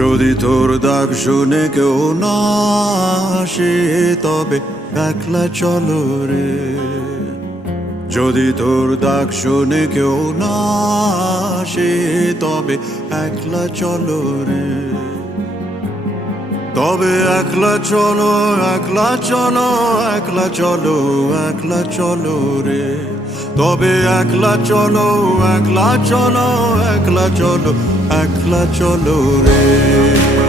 যদি তোর ডাক শুনে কেউ না আসে তবে একলা চলো রে। যদি তোর ডাক শুনে কেউ না আসে তবে একলা চলো রে। তবে একলা চলো, একলা চলো, একলা চলো, একলা চলো রে। তবে একলা চলো, একলা চলো, একলা চলো, একলা চলো রে।